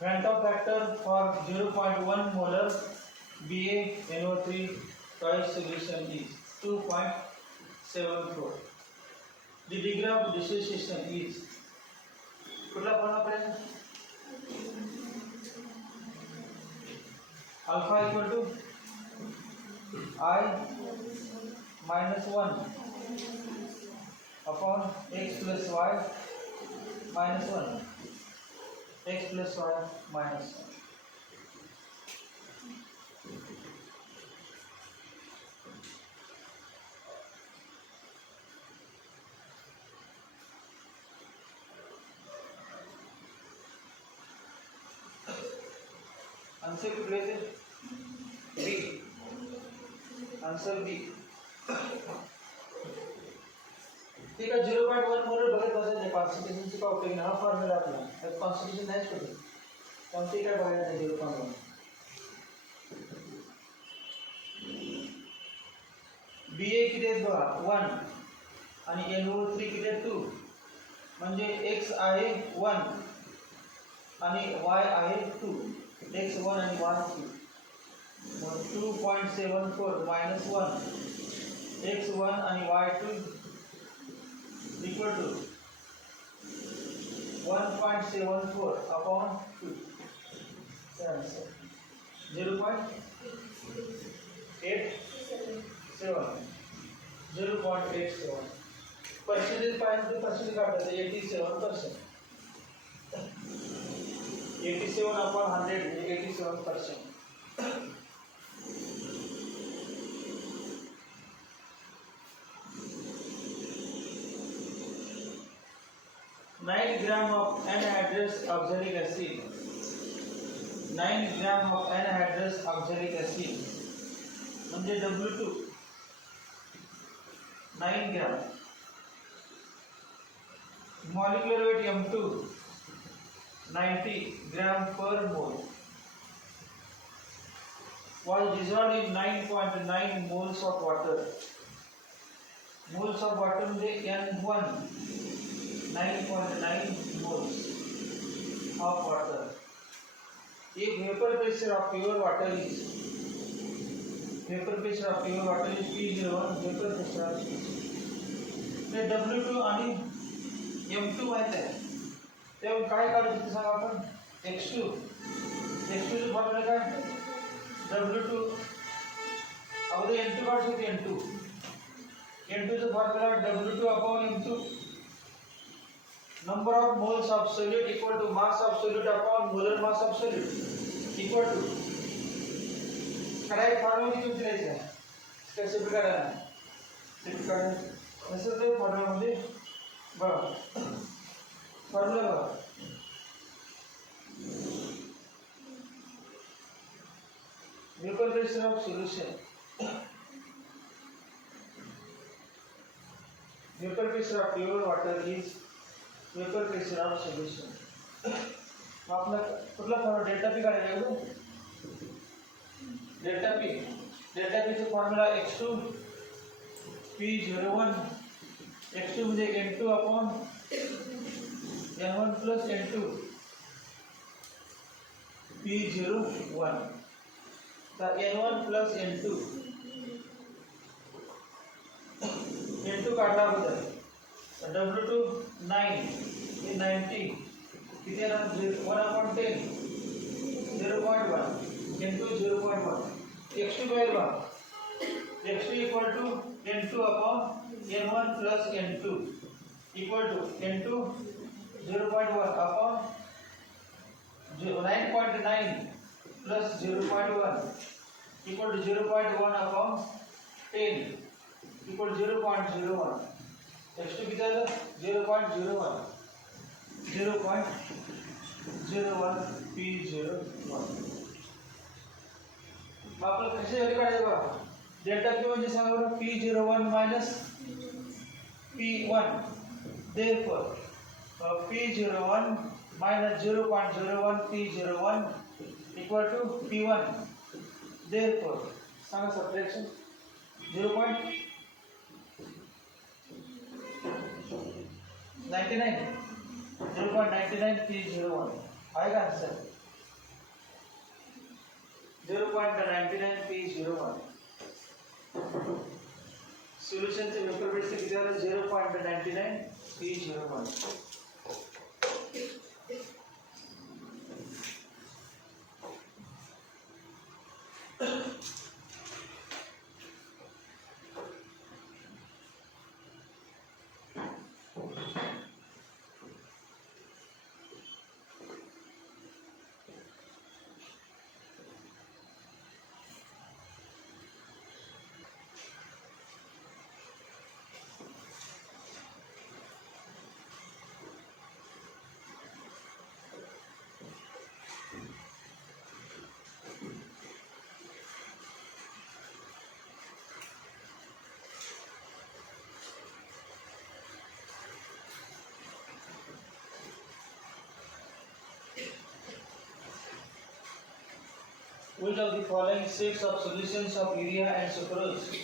Random factor for 0.1 molar BaNO3 twice solution is 2.74. The degree of dissociation is alpha equal to I minus 1 upon x plus y minus 1. X plus y minus 1. Answer to place is B. Answer B. ठीक है 0.1 मोलर बघत बसायचे कॉन्स्टिट्यूशनची का उपयोग नाही हा फॉर्म्युला आपला कॉन्स्टिट्यूशन नाहीच करू कोणती काय बघायचं 0.1 BA किती आहेत बघा 1 आणि NO3 किती आहेत 2 म्हणजे x आहे 1 आणि y आहे 2 x1 आणि y2 मग 2.74 minus 1 x1 आणि y2 equal to 1.74 upon 2. Answer 0.87. 0.87. Percentage पाहिजे तर percentage काढायचं 87%. 87 upon 100 87%. 9 gram of anhydrous oxalic acid. 9 gram of anhydrous oxalic acid. म्हणजे W2 9 gram. Molecular weight M2 90 gram per mole. Was dissolved in 9.9 moles of water. Moles of water म्हणजे N1 9.9 moles of water. If vapor pressure of pure water is P01 vapor pressure of ते W2 आणि M2 माहित आहे तेव्हा काय काढायचं ते सांगा आपण x2 चे फॉर्म्युला काय W2 अगोदर N2 काढायचं N2 चा formula W2 upon M2. Number of moles of solute equal to mass of solute upon molar mass of solute equal to correct formula किती द्यायचा आहे कसे प्रकार आहे असं ते फॉर्म्युला मध्ये बघा फॉर्म्युला बघा vapor pressure of solution vapor pressure of pure water is vapor pressure of solution. आपला कुठला फॉर्म्युला डेल्टा पी काढायचा आहे डेल्टा पी चा फॉर्म्युला x2 P01 x2 म्हणजे n2 upon n1 plus n2 P01 तर n1 plus n2 काढला अगोदर W2 9 हे 90 किती आहे ना 1/10 0.1 n2 0.1 x2 काय बघा x2 equal to n2 upon n1 plus n2 equal to n2 0.1 upon 9.9 plus 0.1 equal to 0.1 upon 10 equal to 0.01 x2 किती आलं 0.01 P01 आपलं कसे व्हॅल्यू काढायचं बघा डेल्टा P म्हणजे सांगा बरं P01 minus P1 therefore P01 minus 0.01 P01 equal to P1 therefore सांगा subtraction 0.99 0.99301 आएगा आंसर 0.99p01 सोल्यूशन से वेक्टर बेस से कितना 0.99p01 Which of the following sets of solutions of urea and sucrose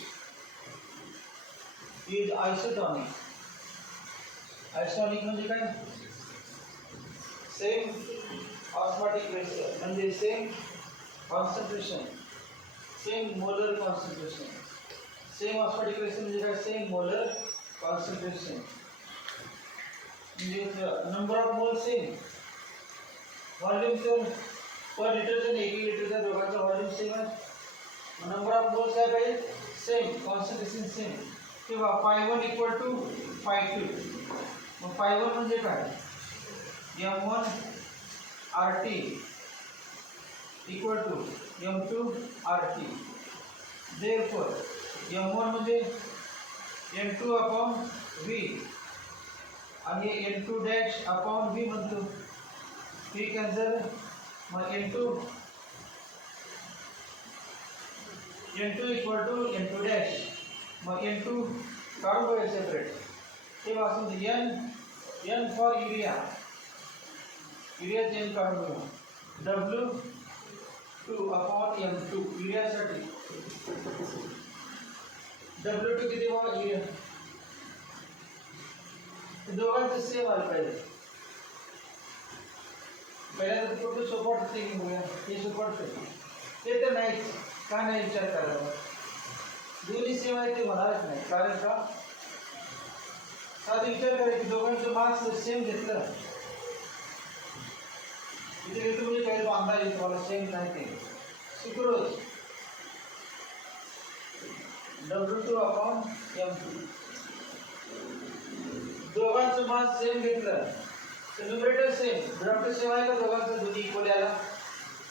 is isotonic? Isotonic म्हणजे काय? Same osmotic pressure म्हणजे same concentration, same molar concentration. Same osmotic pressure म्हणजे काय? Same molar concentration. Number of moles same. Volume same. Per litre से 1 लिटर का दोघांचा volume same आहे number of moles काय पाहिजे सेम कॉन्संट्रेशन सेम किंवा phi1 इक्वल टू phi2 मग phi1 म्हणजे काय m1 RT equal to m2 RT therefore m1 म्हणजे m2 अपॉन v आणि m2 डॅश अपॉन v म्हणतो ही कॅन्सल मग n2 equal to n2 dash मग n2 काढून बघा सेपरेट हे वाचून n फॉर युरिया n काढून बघा W2 अपॉन m2 युरियासाठी W2 किती बघा युरिया दोघांचं सेम आलं पाहिजे पहिल्यांदा कुठलं सोपं वाटतं की बघूया हे सोपं वाटतं ते तर नाहीच का नाही विचार करायला दोन्ही सेम आहे ते होणारच नाही कारण का साधा विचार करा की दोघांचं मार्क्स सेम घेतलं इथे घेतो म्हणजे काही अंदाज येतो मला सेम नाही ते सुक्रोज W2 अपॉन M2 दोघांचं मार्क्स सेम घेतलं न्यूमरेटर सेम डिनॉमिनेटर सेम आहे का दोघांचं दोन्ही इक्वल आला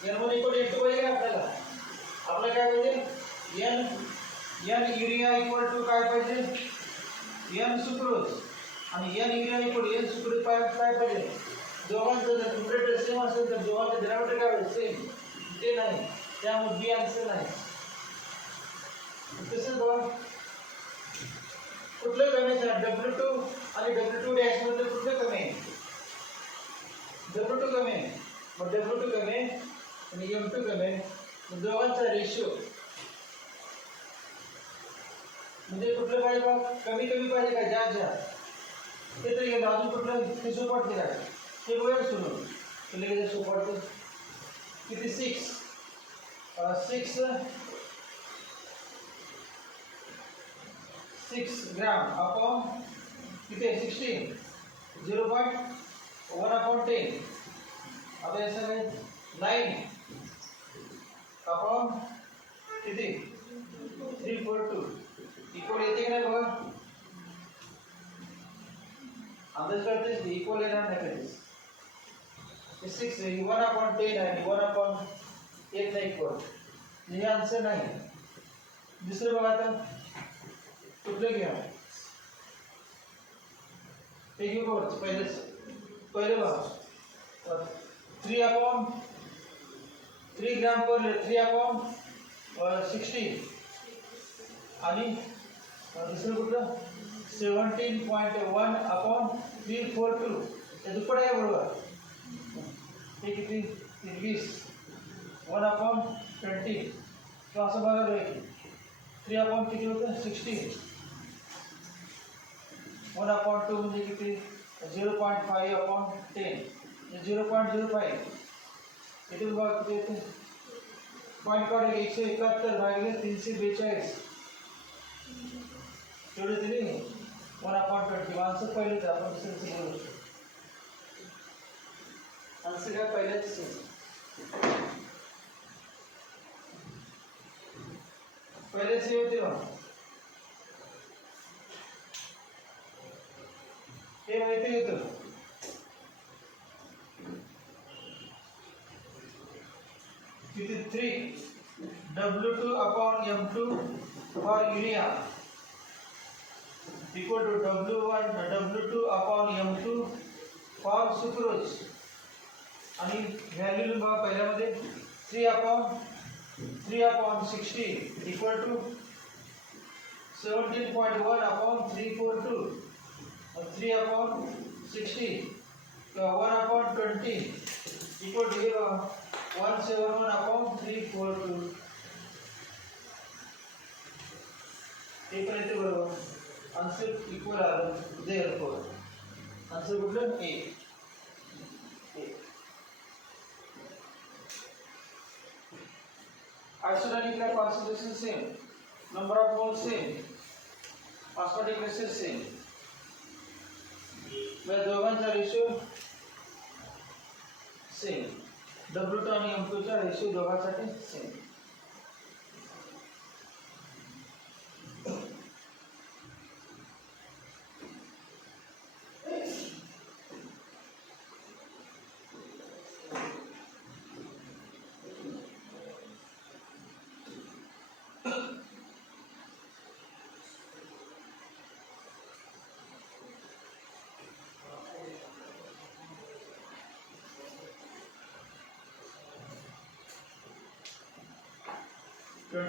n1 इक्वल n2 पाहिजे का आपल्याला काय पाहिजे n युरिया इक्वल टू काय पाहिजे n सुक्रोज आणि n urea equal n sucrose काय पाहिजे दोघांचं जर न्यूमरेटर सेम असेल तर दोघांचं डिनॉमिनेटर काय पाहिजे सेम ते नाही त्यामुळे बी आन्सर नाही तसंच बघा कुठलं कमी आहे W2 आणि W2 डॅश मध्ये कुठलं कमी आहे W2 कमी आहे मग W2 कमी आहे आणि M2 कमी आहे दोघांचा रेशिओ म्हणजे कुठलं पाहिजे बघ कमी पाहिजे का जास्त ते तर गेलं अजून कुठलं ते सोपं वाटते काय ते बघूया सुरू लगेच सोपं वाटतं किती 6 ग्राम अपॉन किती 16 0.1 अपॉन 10 आता याचं काय 9 अपॉन किती 342 इक्वल येते की नाही बघा अंदाज करतेस इक्वल येणार नाही कधीच 6 1 अपॉन 10 आणि 1 अपॉन 8 नाही इक्वल हे आन्सर नाही दुसरं बघा आता कुठलं घ्या हे घेऊ बघ पहिले बघा 3 अपॉन 3 ग्राम पर 3 अपॉन 16 आणि दुसरं कुठलं 17.1 अपॉन 342 हे दुप्पट आहे बरोबर हे किती 20 1 अपॉन 20 तो असं बघायला की 3 अपॉन किती होतं 16 1 अपॉन 2 म्हणजे किती 0.5 upon 10, 0.05. इथून बघा किती येते, पॉईंट काढले 171 भागिले 342, तेवढे दिले 1/20. आन्सर पहिलेच आपण दुसऱ्याचं बोलू, आन्सर काय पहिलेच पहिलेच हे होते बघा, हे माहिती होतं. किती 3 W2 upon M2 for urea equal to W2 upon M2 for sucrose. आणि व्हॅल्यू लिहा पहिल्यामध्ये 3 upon 60 equal to 17.1 upon 342. 3 upon 60 1 upon 20 equal to 171 upon 342. हे पण येते बरोबर, आन्सर इक्वल आलं. देअरफॉर आन्सर कुठलं A. Isotonic concentration same, number of mole same, osmotic pressure same, या दोघांचा रेशिओ सेम. W2 आणि M2 चा रेशिओ दोघांसाठी सेम.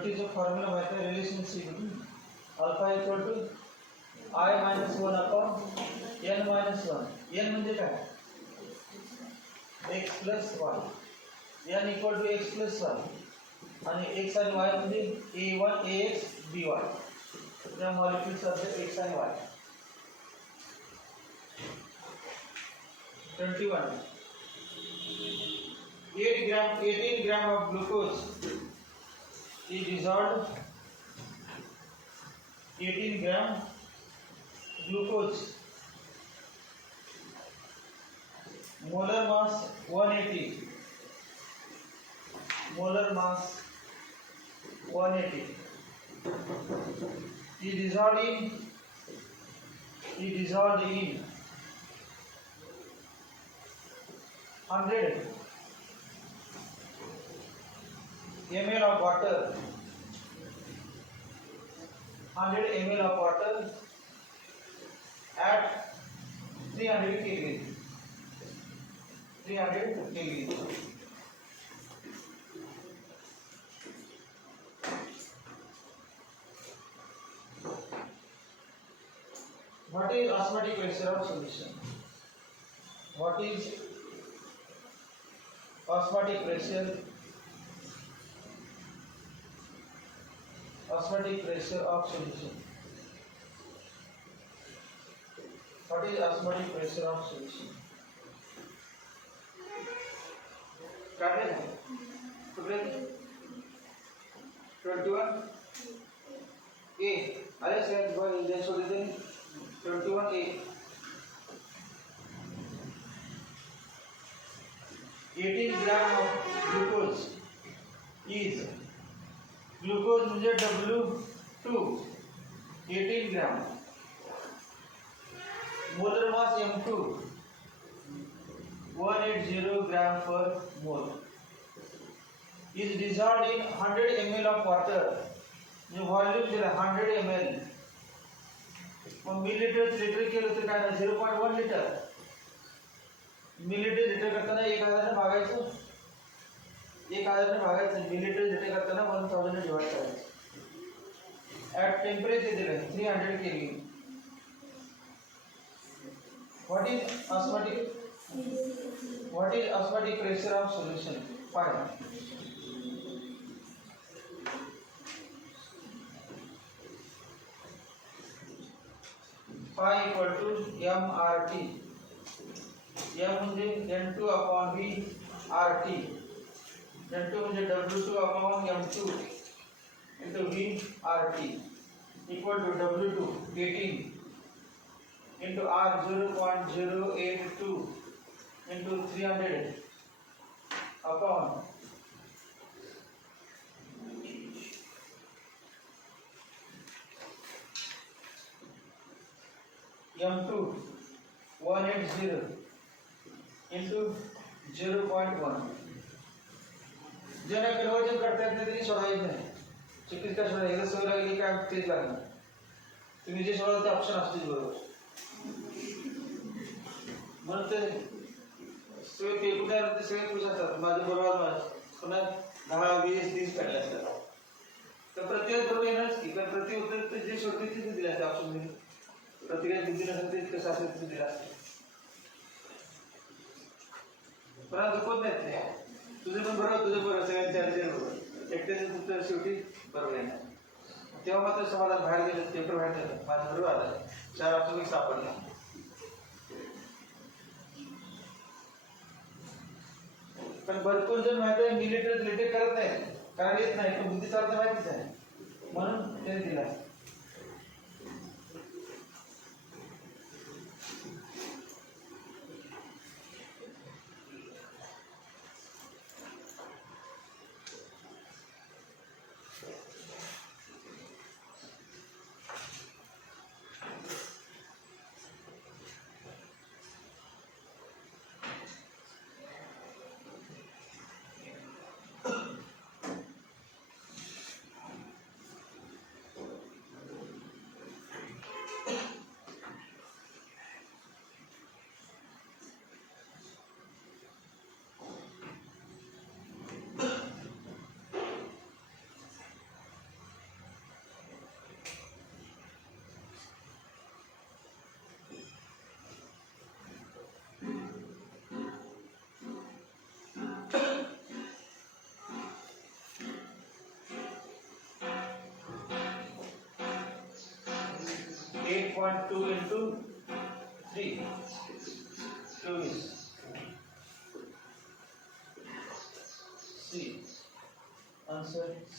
चा फॉर्म्युला माहिती आहे, relationship alpha equal to I minus 1 upon n minus 1. n म्हणजे काय, x plus y, n equal to x plus y, आणि x आणि y म्हणजे a1 ax by. त्या मॉलिक्युल्स असते x आणि y. 21 18 ग्राम of glucose is dissolved. 18 gram glucose, molar mass 180, molar mass 180 is dissolved in 100 ml of water, 100 ml of water at 300 kg. 300 kg. What is osmotic pressure of solution? What is osmotic pressure? Osmotic pressure of solution. What is osmotic pressure of solution? काढले ना कुठले 21 ए अरे Saint boy इधर छोड़ देते 21 ए 18 ग्राम of glucose is glucose म्हणजे W2 18 ग्राम, molar mass M2 180 gram per mole is dissolved in 100 ml of water. जो वॉल्यूम दिला 100 ml, मग मिलीलीटर लिटर केलं तर काय 0.1 लिटर. मिलीलीटर लिटर करताना 1000 ने भागायचं, 1000 ने भागायचं, मिलीलीटर लिटर करताना 1000 ने डिवाइड करायचं. At temperature दिलं 300 Kelvin. What is osmotic pressure of solution? Find. Phi equal to mRT. M म्हणजे N2 upon V RT. N2 म्हणजे W2 upon M2 into V RT equal to W2 18 into R 0.082 into 300 upon M2 180 into 0.1. ज्यांना कन्वर्जन करता येत नाही त्यांनी सोडायचं नाही. चुकीचं काय सोडायचं, एकदा सवय लागली काय तेच लागणार. तुम्ही जे सोडाल ते ऑप्शन असतील बरोबर. म्हणून ते सगळे पेपर तयार ते सगळे खुश असतात. माझं बरोबर पुन्हा 10, 20, 30 काढले असतात. तर प्रत्येक बरोबर येणारच की, कारण प्रति उत्तर जे सोडतील तिथे दिले असते ऑप्शन. प्रत्येकाच्या बुद्धी नसेल ते कसं असेल तिथे दिलं असतं. पण दुखत नाहीत ते. तुझं पण बरोबर, तुझं बरोबर, सगळ्यांचे अर्जंट बरोबर. एकट्याचं उत्तर शेवटी बरोबर येणार. तेव्हा मात्र समाधान बाहेर गेलं, पेपर बाहेर गेलं, माझं बरोबर आलं. 4 ऑप्शन मी सापडला. पण भरपूर जण माहिती आहे मिलिटरी रिलेटेड करत नाही, कारण येत नाही, पण बुद्धीचा अर्थ माहितीच आहे, म्हणून त्यांनी दिला. .2 into 3 24 C. Answer C.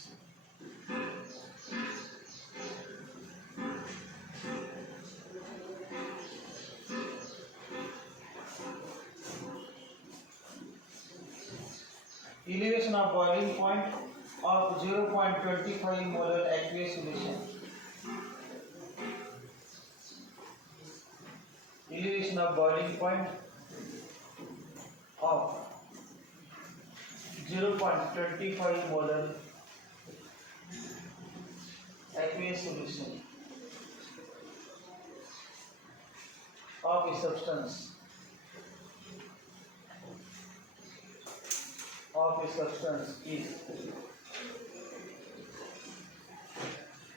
Elevation of boiling point of 0.25 molar aqueous solution. Elevation of boiling point of 0.25 molar aqueous solution of a substance is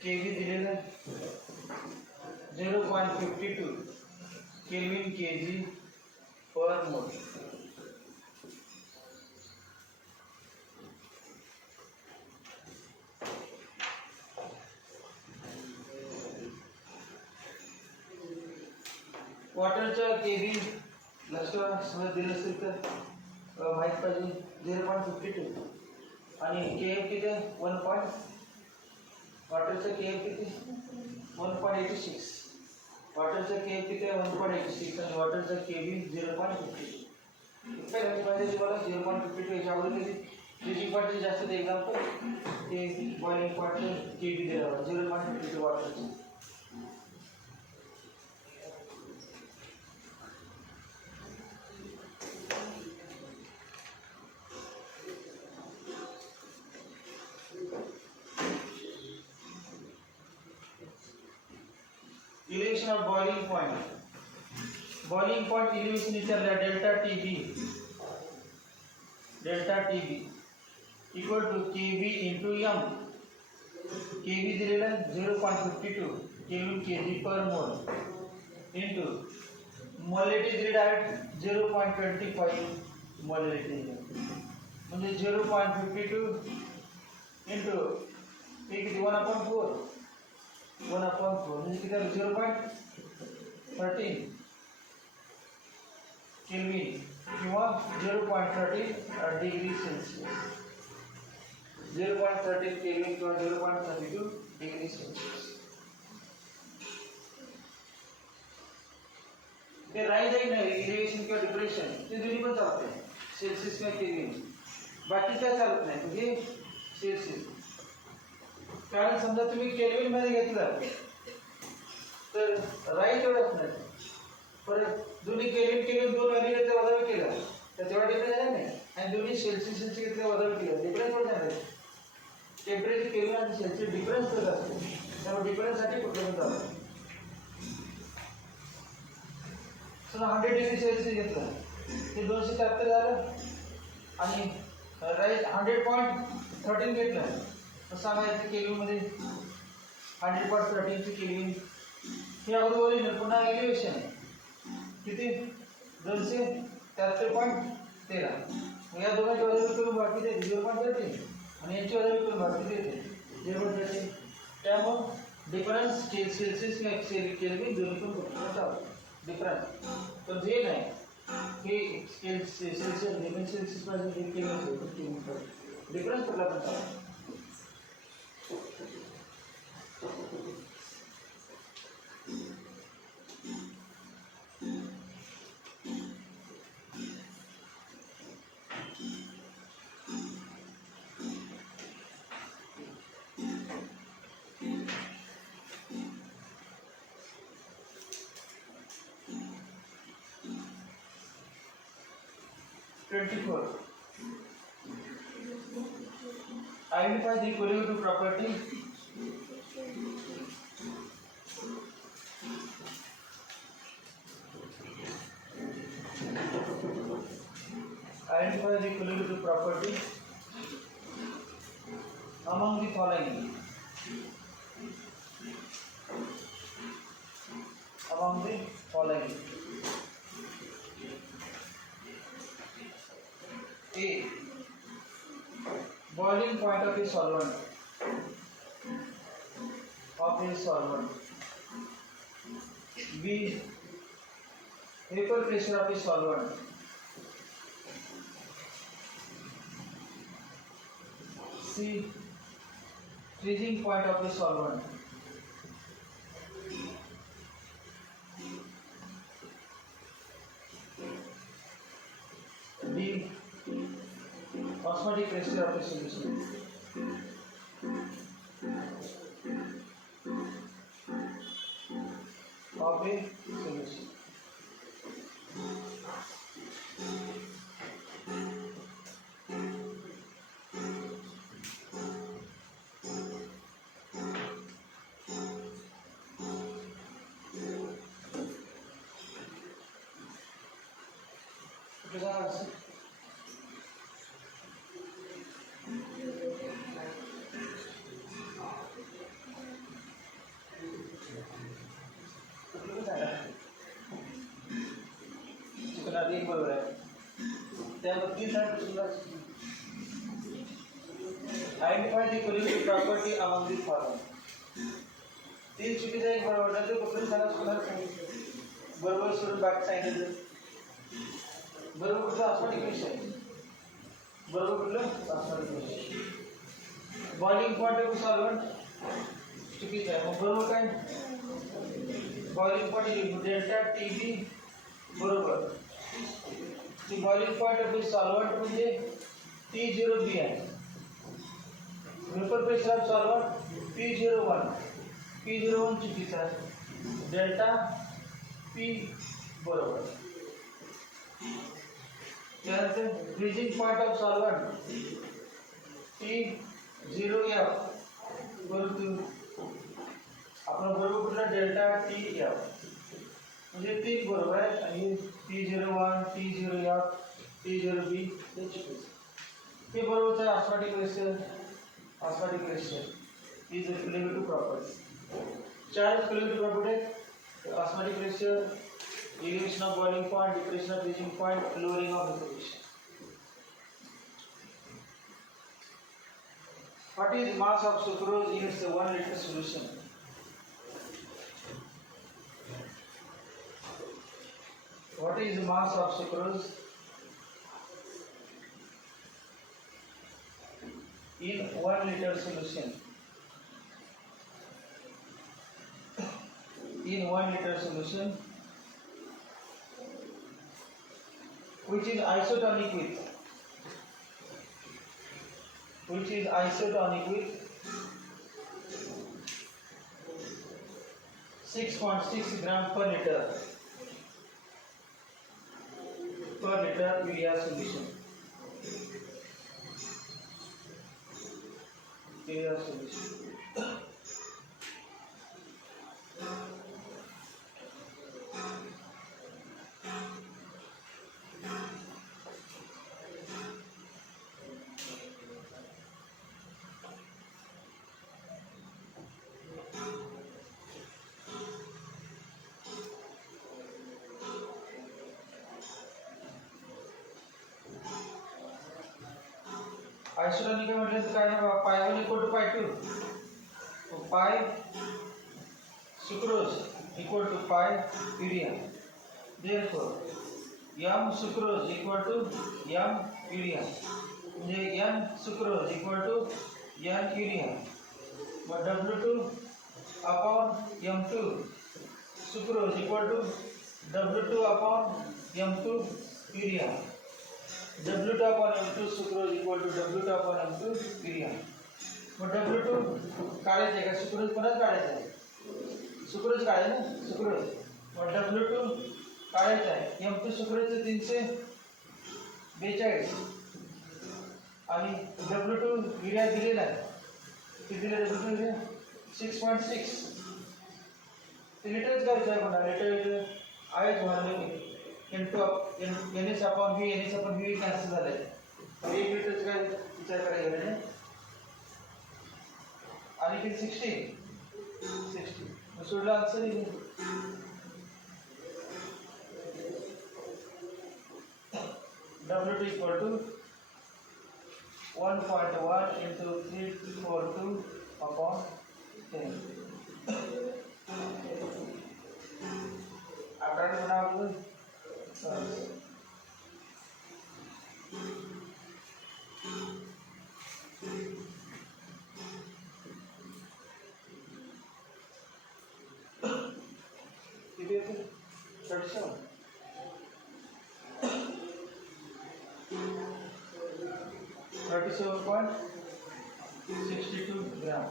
kV दिलेला 0.52 Kelvin kg per mole. वॉटरचा केव्ही लक्षात दिलं असेल तर माहीत पाहिजे 0.52 आणि केएफ किती 1. वॉटरचा केएफ किती 1.86. वॉटरचा केएफ किती 1.86 आणि वॉटरचा केव्ही 0.52. काय पाहिजे तुम्हाला 0.52 याच्या अगोदर किती फ्रीजिंग पॉईंट जास्त ते एक्झाम्पल ते बॉइलिंग पॉईंट केव्ही दिला 0.52 वॉटरचं. Elevation of boiling point. Boiling point elevation is delta TB. Delta TB equal to KB into M. KB दिलेला 0.52 Kelvin kg per mole into molarity दिलेला आहे 0.25 molarity म्हणजे 0.52 into हे किती 1/4 1/4 म्हणजे किती 0.13 केल्विन किंवा 0.30 डिग्री सेल्सिअस. 0.30 केल्विन किंवा 0.32 डिग्री सेल्सिअस. ते राईज आहे ना इलेव्हेशन किंवा डिप्रेशन ते दोन्ही पण चालते सेल्सिअस किंवा केल्विन. बाकी काय चालत नाही म्हणजे सेल्सिअस. कारण समजा तुम्ही केल्विन मध्ये घेतलं तर राईज एवढंच नाही. परत दोन्ही केल्विन दोन व्हॅल्यू घेतले वजावी केलं तर तेवढा डिफरन्स आहे नाही. आणि दोन्ही सेल्सिअस घेतले वजावी केलं डिफरन्स पण नाही. टेम्परेचर केल्विन आणि सेल्सिअस डिफरन्स तर असतो. त्यामुळे डिफरन्ससाठी कुठलं पण चालतं. 100 डिग्री सेल्सिअस घेतलं ते 273 झालं आणि राईज 100.13 घेतलं तर सांगायचं केल्विनमध्ये 100.13 केल्विन हे अगोदर ओरिजिनल. पुन्हा एलिव्हेशन आहे किती 273.13. या दोघांची वजावी करून बाकी देते 0.13 आणि यांची वजावी करून बाकी देते 0.13. त्यामुळे डिफरन्स सेल्सिअस केल्विन दोन्ही पण चालतो डिफरन्स. तर जे नाही हे सेल्सिअस सेल्सिअस पासून डिफरन्स कुठला पण चालतो. Identify the equilibrium property. Identify the equilibrium property among the following. Among the following. A. Boiling point of a solvent. B. Vapor pressure of a solvent. C. Freezing point of a solvent. D. Osmotic pressure of a solution. Of a solution. Identify the equilibrium property among the following. तीन चुकीचा एक बरोबर ते कुठून झाला सुद्धा सांगितलं बरोबर सोडून बाकी सांगितलं. बरोबर कुठलं ऑस्मोटिक प्रेशर. बरोबर कुठलं osmotic pressure. Boiling point of solvent चुकीचं आहे. मग बरोबर काय बॉइलिंग पॉइंट डेल्टा टीबी बरोबर. ती बॉइलिंग पॉइंट ऑफ सॉल्व्हेंट म्हणजे T0B आहे. Vapour pressure of solvent P01. P01 चुकीचा आहे. डेल्टा P बरोबर. त्यानंतर freezing point of solvent T0F बरोबर. आपण बरोबर कुठला डेल्टा TF म्हणजे तीन बरोबर आहे. आणि T01 T0F T0B हे चुकीचं. हे बरोबर आहे. Osmotic pressure is equilibrium property. चार equilibrium property आहेत. Osmotic pressure, elevation of boiling point, depression of freezing point, lowering of evaporation. What is mass of sucrose in its 1 liter solution? What is the mass of sucrose in 1 liter solution? In 1 liter solution, which is isotonic with 6.6 gram per liter urea solution. Isotonic म्हटलं तर काय ना pi equal to pi, pi sucrose equal to pi urea. Therefore m sucrose equal to m urea म्हणजे n sucrose equal to n urea. मग W2 upon m2 sucrose equal to W2 upon m2 urea. W2 upon M2 sucrose equal to W2 upon M2 urea. मग W2 काढायचं आहे का सुक्रोज परत काढायचं आहे? सुक्रोज काढाय ना सुक्रोज. मग W2 काढायचं आहे. M2 सुक्रोजचं 342 आणि W2 यूरिया दिलेला आहे. किती दिलं W2 यूरिया? 6.6. ते लिटरच करायचं आहे म्हणा. लिटर आहेच म्हणा. NS upon V कॅन्सल झालंय. 1 लिटरच काय विचार करायला गेलं नाही. आणि किती 60 मग सोडला आन्सर येईल. W2 equal to 1.1 into 342 upon 10. आपल्याला म्हणावं किती येते? 37.62 ग्राम.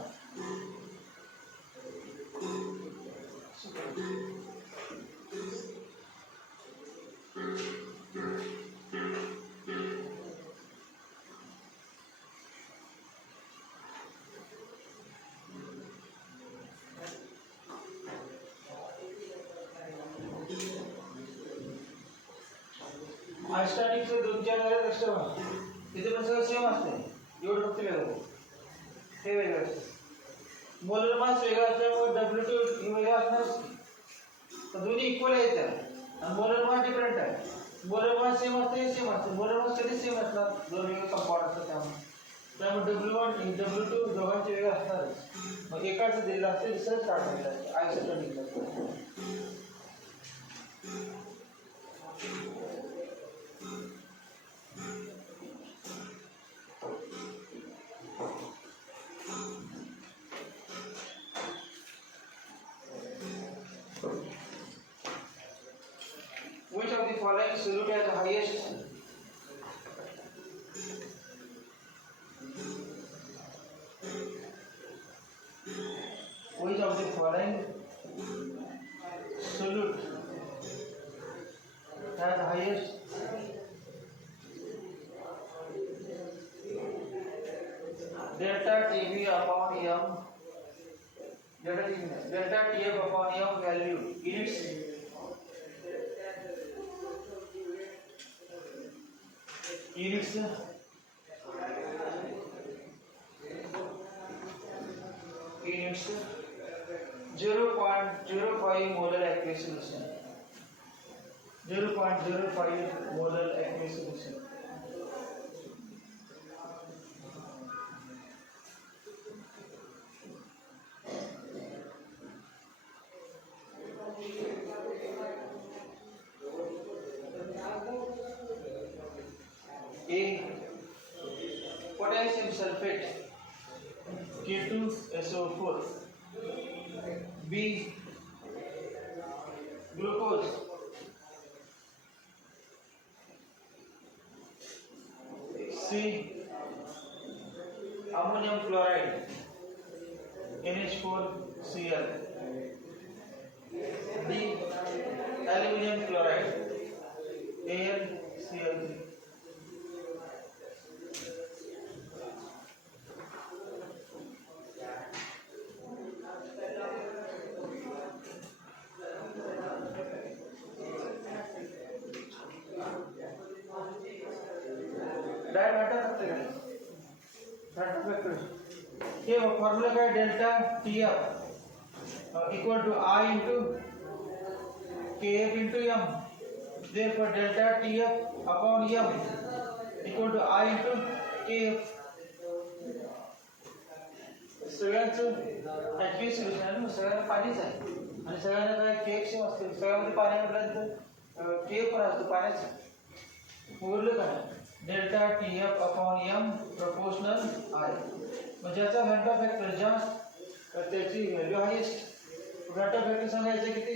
आइसोटोनिक से 2-4 वेळा लक्ष ठेवा. तिथे पण सगळं सेम असते. एवढं फक्त वेगळं हे वेगळं असतं. मोलर मास वेगळा असल्यामुळे W2 हे वेगळं असणारच. तर दोन्ही इक्वल आहेत त्या. आणि मोलर मास डिफरंट आहे. मोलर मास सेम असते मोलर मास कधी सेम असतात. दोन वेगळे कंपाऊंड असतात त्यामुळे W1 आणि W2 दोघांचे वेगळे असणारच. मग एकाच दिलेलं असते दुसरंच काढलेलं असते isotonic. Which of the following solute has the highest which of the following solute has the highest delta TB upon m delta TF upon m value in its units 0.05 molar aqueous solution. 0.05 molar aqueous solution. Potassium sulphate K2SO4, B glucose, C ammonium chloride NH4Cl, D aluminium chloride AlCl3. ये formula का delta TF equal to I into KF into M. Therefore delta TF upon M equal to I into KF. सगळ्यांचं actually solution आहे ना, सगळ्यांना पाणीच आहे आणि सगळ्यांना काय केक सेम असते, सगळ्यामध्ये पाणी म्हटल्यानंतर केक पण असतो पाण्याचं. उरलं काय delta TF upon M proportional I. मग ज्याचा घंटा फॅक्टर जास्त त्याची व्हॅल्यू हायेस्ट. घंटा फॅक्टर सांगायचं किती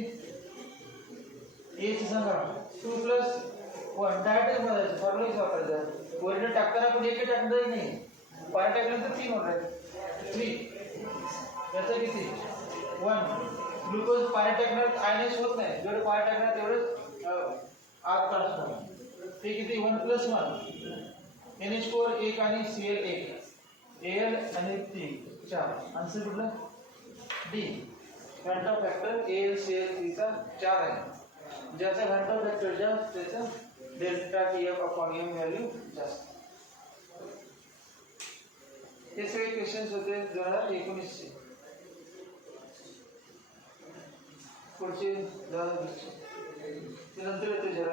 एच सांगा 2+1 डायरेक्ट म्हणायचं फॉर्म्युलाच वापरायचा. वरील टाकताना आपण एक टाकणार नाही, पाणी टाकल्यानंतर 3 होणार 3. याचा किती 1. ग्लुकोज पाणी टाकणार आयनेस होत नाही, जेवढं पाणी टाकणार तेवढंच आत काढणार. ते किती 1+1 NH4 1 आणि Cl 1 Al आणि 3 4. आन्सर कुठला D. घंटा फॅक्टर AlCl3 चा 4 आहे. ज्याचा घंटा फॅक्टर जास्त त्याचा delta TF upon M value जास्त. हे सगळे क्वेश्चन्स होते 2019 चे. पुढचे 2020 चे. नंतर येते जरा